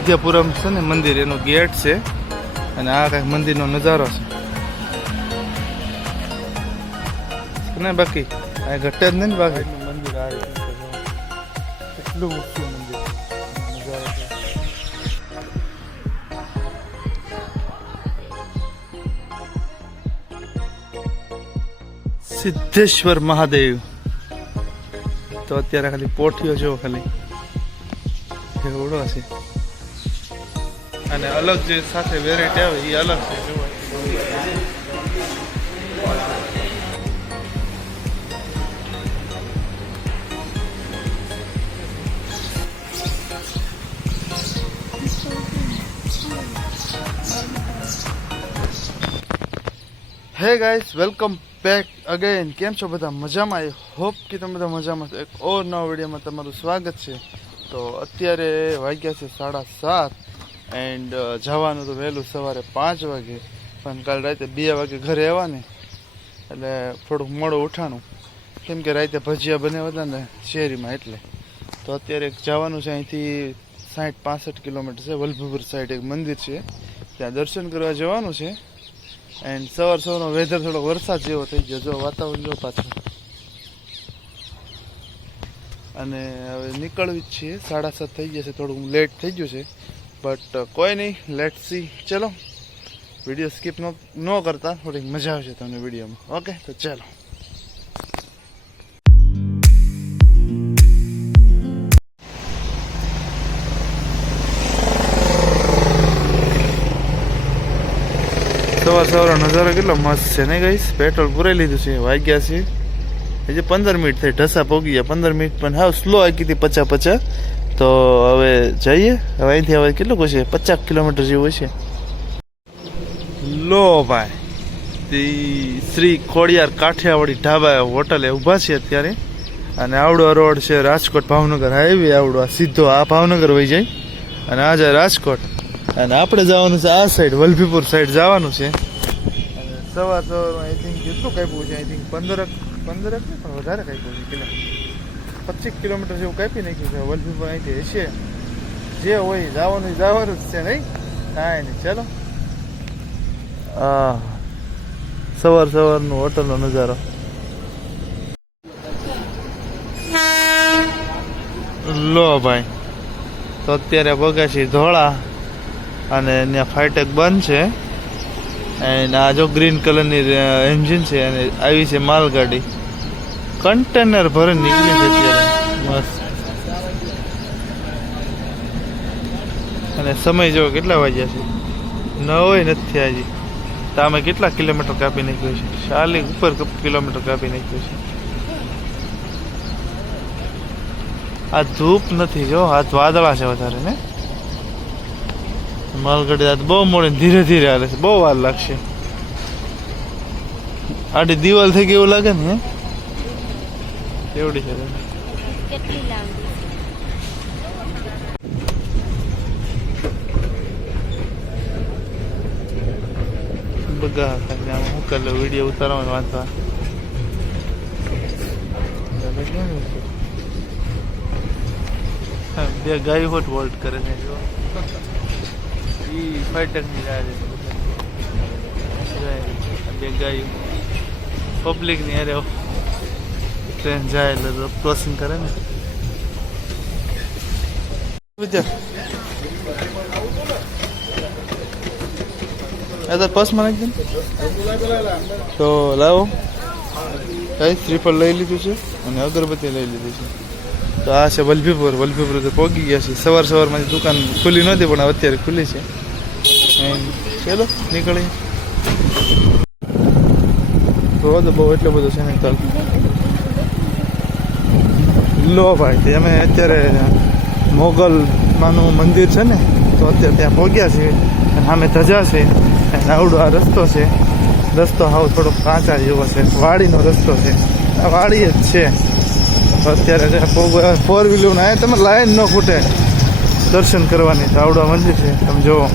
અયોધ્યાપુરમ છે ને મંદિર એનો ગેટ છે. અને આ કાંઈક મંદિરનો નજારો છે. ને બાકી? આ ઘટે જ નહીં ને બાકી? મંદિર આ રીતે ઊંચું મંદિર સિદ્ધેશ્વર મહાદેવ. તો અત્યારે ખાલી પોઠિયો જો ખાલી. એવડો છે અને અલગ જે સાથે વેરાયટી આવે એ અલગ છે હે ગાઈસ વેલકમ બેક અગેન કેમ છો બધા? મજામાં? આઈ હોપ કે તમે બધા મજામાં છો. એક ઓર નવા વિડીયોમાં તમારું સ્વાગત છે. તો અત્યારે વાગ્યા છે સાડા સાત. એન્ડ જવાનું તો વહેલું સવારે પાંચ વાગે, પણ કાલ રાતે બે વાગે ઘરે આવવાની, એટલે થોડુંક મોડું ઉઠાણું. કેમ કે રાતે ભજીયા બનાવ્યા હતા ને, શેરીમાં એટલે. તો અત્યારે જવાનું છે, અહીંથી સાઠ પાસઠ કિલોમીટર છે વલ્ભપુર સાઈડ એક મંદિર છે. ત્યાં દર્શન કરવા જવાનું છે. એન્ડ સવાર સવારનો વેધર થોડો વરસાદ જેવો થઈ ગયો, જો વાતાવરણ જો પાછળ અને હવે નીકળવી જ છીએ, સાડા સાત થઈ જશે થોડું લેટ થઈ ગયું છે. બટ કોઈ નહીં. લેટ સી ચલો. વીડિયો સ્કીપ ન ન કરતા. થોડીક મજા આવશે તમને વિડીયોમાં. ઓકે તો ચાલો. સવાર સવારનો નજારો કેટલો મસ્ત છે નહીં ગઈશ પેટ્રોલ પૂરાઈ લીધું છે. વાગ્યા છે. હજી પંદર મિનિટ થઈ. ઢસા પોગી ગયા. પંદર મિનિટ પણ હાવ સ્લો આવી હતી પચા પચા તો હવે જઈએ. હવે અહીંથી હવે કેટલું છે પચાસ કિલોમીટર જેવું છે લો ભાઈ. શ્રી ખોડિયાર કાઠિયાવાડી ઢાબા હોટલે ઊભા છે અત્યારે. અને આવડો રોડ છે રાજકોટ ભાવનગર હાઈવે આવડો. સીધો આ ભાવનગર વહી જાય. અને આ જાય રાજકોટ. અને આપણે જવાનું છે આ સાઈડ વલભીપુર સાઈડ જવાનું છે. અને સવાર સવારમાં આઈ થિંક કેટલું કાપ્યું છે? આઈ થિંક પંદર પંદર પણ વધારે કાપ્યું છે. કિલો પચીસ કિલોમીટર જેવું કાપી નાખ્યું છે. વલભીપુર અહીંથી હશે. જે હોય જવાનું જવાનું જ છે નહીં? કાંઈ નહીં. ચાલો. હા સવાર સવારનું હોટલનો નજારો. લો ભાઈ. તો અત્યારે બગાસી ધોળા અને ત્યાં ફાઇટેક બંધ છે. એન્ડ આ જો ગ્રીન કલરની એન્જિન છે અને આવી છે માલગાડી. કન્ટેનર ભરે નીકળી છે અને સમય જો કેટલા વાગ્યા છે? નવય નથી હજી. તો અમે કેટલા કિલોમીટર કાપી નાખ્યું છે? ચાલી ઉપર કિલોમીટર કાપી નાખ્યું છે. આ ધૂપ નથી જો, આ વાદળા છે વધારે, ને? માલગાડી આજ બહુ મોડી ધીરે ધીરે હાલે છે. બહુ વાર લાગશે. આડી દિવાલ થઈ ગઈ એવું લાગે ને હે? એવડી છે કેટલી લાંબી? બધા આમ શું કરે વીડિયો ઉતારવાનો વાંચવા બે ગાય હોટ વોલ્ટ કરે છે જો. ઈ ફાઈટરની રાહ છે આ બે ગાયો. પબ્લિકની અરે ટ્રેન જાય એટલે ક્રોસિંગ કરે ને. તાર પર્સમાં નાખી તો લાવો. કઈ શ્રીફળ લઈ લીધું છે અને અગરબત્તી લઈ લીધી છે. તો આ છે વલભીપુર. વલભીપુર તો પહોંચી ગયા છે. સવાર સવારમાં દુકાન ખુલ્લી નહોતી, પણ અત્યારે ખુલ્લી છે. ચલો નીકળી તો બહુ એટલો બધો છે ને ચાલ. લો ભાઈ અમે અત્યારે મોગલ માનું મંદિર છે ને, તો અત્યારે ત્યાં પહોંચ્યા છે અને સામે ધજા છે આવડો આ રસ્તો છે. રસ્તો હાવ થોડો કાચા જેવો છે, વાડીનો રસ્તો છે. આ વાડી જ છે. અત્યારે ફોર વ્હીલર ના તમે, લાઈન ન ખૂટે. દર્શન કરવાની તો મંદિર છે, તમે જુઓ.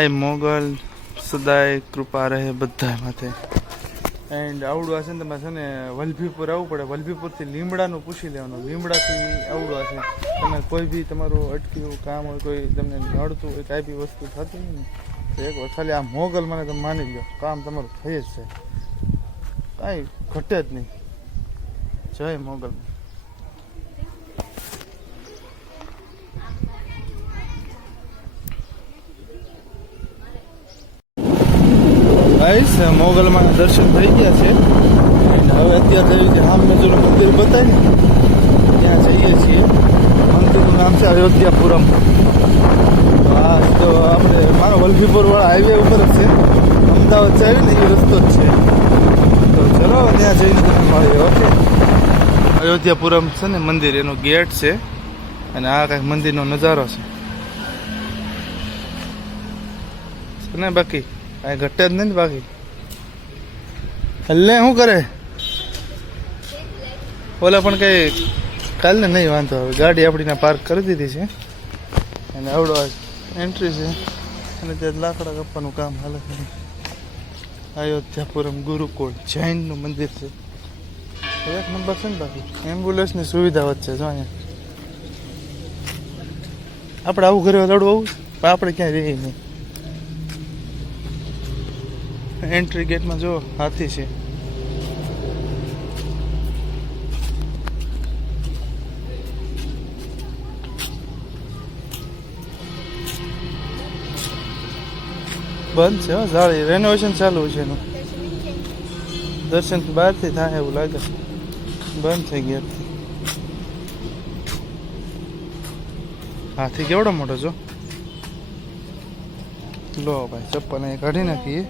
આય મોગલ, સદાય કૃપા રહે બધા માથે. એન્ડ આવડું છે ને તમારે છે ને વલભીપુર આવવું પડે. વલભીપુરથી લીમડાનું પૂછી લેવાનું. લીમડાથી આવડું છે તમે કોઈ બી તમારું અટક્યું કામ હોય, કોઈ તમને નડતું હોય, કાંઈ બી વસ્તુ થતી હોય ને, તો એક વાર ખાલી આ મોગલ મને તમે માની લો કામ તમારું થઈ જ છે. કાંઈ ઘટે જ નહીં. જય મોગલ. ગાઈસ મોગલમાં દર્શન થઈ ગયા છે. અને હવે અત્યારે જેવી રીતે રામ મંદિરનું મંદિર બતાય ત્યાં જઈએ છીએ. મંદિરનું નામ છે અયોધ્યાપુરમ. આ તો આપણે, મારો વલભીપુર વાળા હાઈવે ઉપર જ છે. અમદાવાદ જાય ને, એ રસ્તો જ છે. તો ચલો, ત્યાં જઈને તમને મળીએ, ઓકે? અયોધ્યાપુરમ છે ને, મંદિર, એનો ગેટ છે. અને આ કાંઈક મંદિરનો નજારો છે. ને બાકી? કાંઈ ઘટે જ નહીં બાકી. હલ્લે શું કરે? ઓલા પણ કઈ કાલ નહીં, વાંધો આવે. ગાડી આપણીને પાર્ક કરી દીધી છે. અને આવડો એન્ટ્રી છે. અને ત્યાં લાકડા કાપવાનું કામ હાલે છે. અયોધ્યાપુરમ ગુરુકુળ જૈનનું મંદિર છે. એક નંબર છે ને બાકી. એમ્બ્યુલન્સની સુવિધા વચ્ચે, જો અહીંયા. આપણે આવું ઘરે લડવું આવું? પણ આપણે ક્યાંય રહીએ નહીં. એન્ટ્રી ગેટમાં જો હાથી છે. બંધ છે જાળી રેનોવેશન ચાલુ છે એનું. દર્શન બહારથી થાય એવું લાગે છે. બંધ થઈ ગયા હાથી કેવડો મોટો છો લો ભાઈ, ચપ્પલ અહીં કાઢી નાખીએ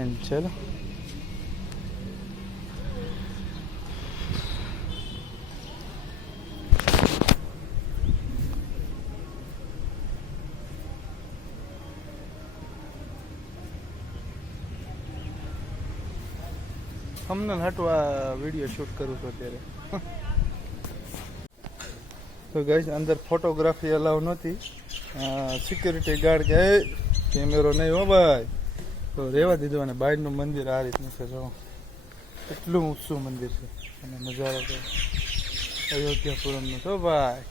એન્ડ ચલો અમને હટવા વીડિયો શૂટ કરું છું અત્યારે. તો ગઈ અંદર ફોટોગ્રાફી અલાવ નહોતી. સિક્યુરિટી ગાર્ડ કે કેમેરો નહીં હો ભાઈ. તો રહેવા દીધું અને બહારનું મંદિર આ રીતનું છે, જો. એટલું ઊંચું મંદિર છે. અને નજારો તો અયોધ્યાપુરમનો. તો ભાઈ.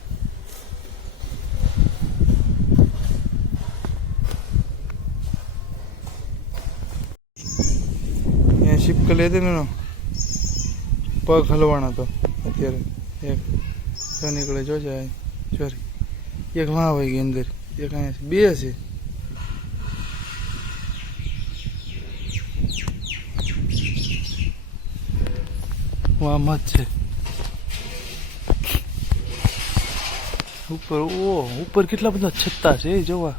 અહીંયા શિપકલી હતી ને પગ હલવાનો હતો અત્યારે એક નીકળે, જો જાય. સોરી એક વાં હોય ગઈ અંદર. એક અહીંયા બે છે. મત છે. ઉપર ઓ ઉપર કેટલા બધા છત્તા છે જોવા.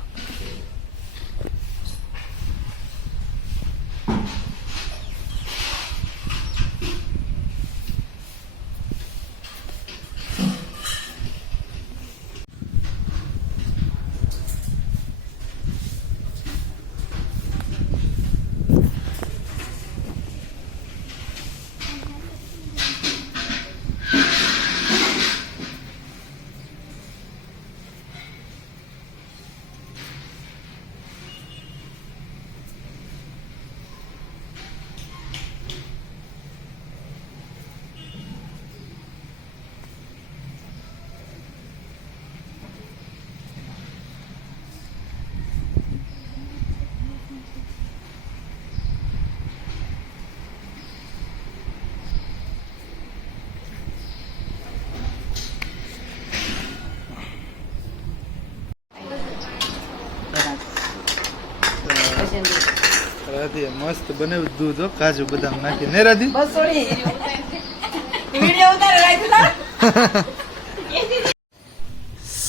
રાધી મસ્ત બનાવ્યું દૂધ હો કાજુ બદામ નાખી ને રાધી?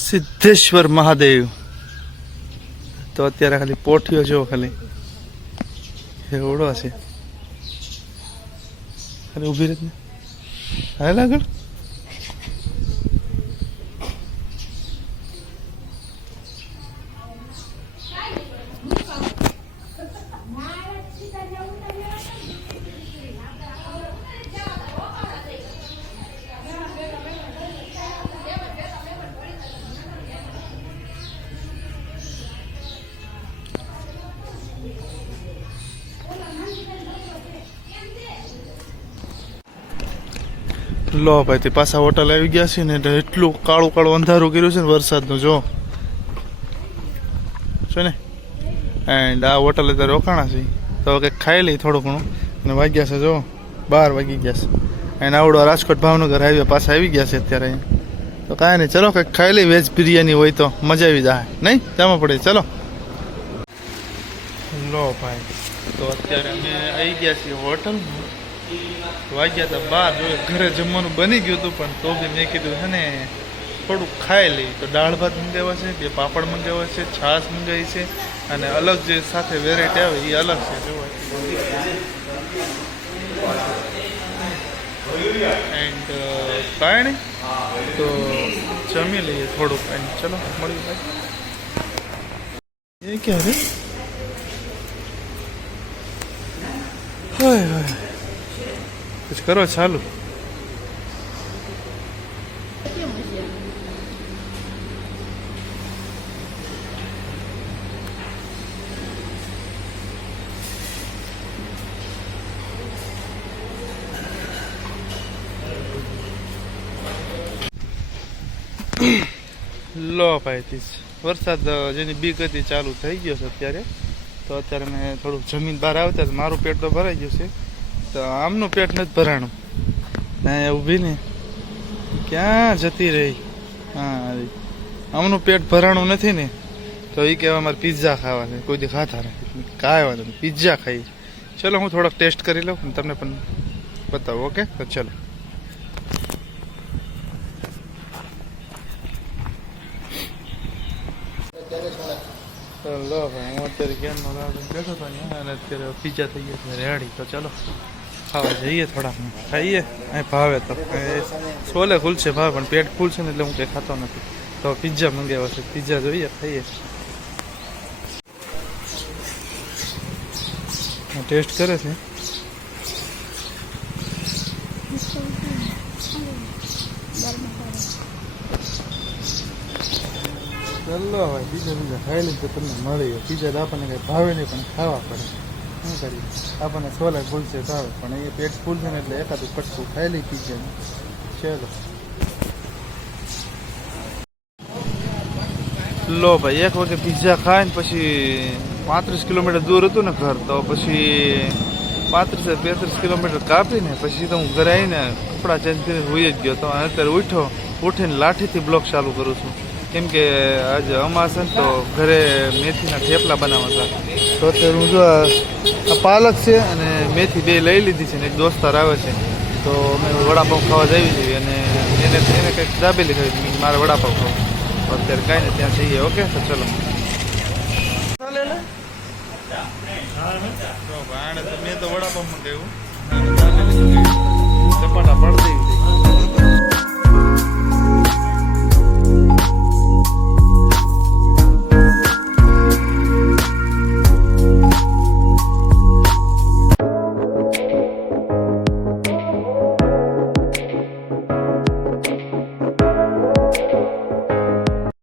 સિદ્ધેશ્વર મહાદેવ. તો અત્યારે ખાલી પોઠિયો જો ખાલી. એવડો છે. ખાલી ઊભી રહે હાલ આગળ. લો ભાઈ, તે પાછા હોટલ આવી ગયા છે ને એટલે એટલું કાળું કાળું અંધારું કર્યું છે ને વરસાદનું, જો. છે ને. એન્ડ આ હોટલે તો રોકાણા છે. તો કંઈક ખાઈ લઈ થોડું ઘણું. અને વાગ્યા છે, જો. બાર વાગી ગયા છે. એન્ડ આવડો રાજકોટ ભાવનગર આવ્યો પાછા આવી ગયા છે અત્યારે તો કાંઈ નહીં, ચલો કંઈક ખાઈ લઈ વેજ બિરયાની હોય તો મજા આવી જાય. નહીં? જમા પડે. ચલો. લો ભાઈ. તો અત્યારે અમે આવી ગયા છીએ હોટલમાં વાગ્યા હતા બાર જો ઘરે જમવાનું બની ગયું હતું, પણ તો બી મેં કીધું છે ને, થોડુંક ખાઈ લઈ તો દાળ ભાત મંગાવ્યા છે, બે પાપડ મંગાવ્યા છે, છાશ મંગાવી છે, અને અલગ જે સાથે વેરાયટી આવે એ અલગ છે જોવાય એન્ડ કાંઈ તો જમી લઈએ થોડુંક. એન્ડ ચલો મળ્યું ભાઈ એ ક્યારે? હોય હોય. कुछ करो चालू લો ભાઈ તીસ વરસાદ અ, જેની બીક હતી ચાલુ થઈ ગયો છે અત્યારે તો અત્યારે મેં થોડુંક જમીન બહાર આવતા જ મારું પેટ તો ભરાઈ ગયું છે તો આમનું પેટ નથી ભરાણું. ના ઊભી ને. ક્યાં જતી રહી? હા આમનું પેટ ભરાણું નથી ને, તો એ કહેવા મારે પિઝા ખાવા કોઈ દી ખાતા નથી. કાંઈ વાંધો નહીં. પિઝા ખાઈ. ચલો, હું થોડોક ટેસ્ટ કરી લઉં તમને પણ બતાવું, ઓકે? તો ચલો. લો ભાઈ, હું અત્યારે ક્યારનો રાહ બેઠો હતો અને અત્યારે પીઝા થઈ ગયા છે, રેડી. તો ચલો. ખાવા જઈએ થોડા ખાઈએ. અહીં ભાવે તો. છોલે ખુલશે ભાવે, પણ પેટ છે ને એટલે હું કંઈ ખાતો નથી. તો પિઝા મંગાવ્યો છે. પિઝા જોઈએ, ખાઈએ. ટેસ્ટ કરે છે. ચલો હવે બીજા બીજા ખાઈ લીધે તમને મળી પીઝા આપણને કંઈ ભાવે નહીં, પણ ખાવા પડે. શું કરીએ આપણને સોલે ભૂલશે ભાવે પણ એ પેટ ફૂલ છે ને એટલે એકાદું કટકું ખાઈ લઈ પીઝાનું ચલો. લો ભાઈ, એક વખત પિઝા ખાય ને પછી પાંત્રીસ કિલોમીટર દૂર હતું ને ઘર, તો પછી પાંત્રીસ બેત્રીસ કિલોમીટર કાપીને પછી તો હું ઘરે આવીને કપડાં ચેન્જ કરીને હોઈ જ ગયો. તો અત્યારે ઉઠ્યો, ઉઠીને લાઠીથી બ્લોક ચાલુ કરું છું. કેમ કે આજે અમાસ તો ઘરે મેથીના થેપલા બનાવવા હતા. તો અત્યારે હું જો આ પાલક છે અને મેથી બે લઈ લીધી છે ને એક દોસ્તાર આવે છે. તો અમે વડાપાઉં ખાવા જઈએ છીએ અને એને એને કંઈક દાબેલી ખાવી. મારે વડાપાઉં ખાવું અત્યારે કાંઈ નહીં, ત્યાં જઈએ, ઓકે? તો ચલો. મેં તો વડાપાઉં મંગાવ્યું. ચપાટા પડી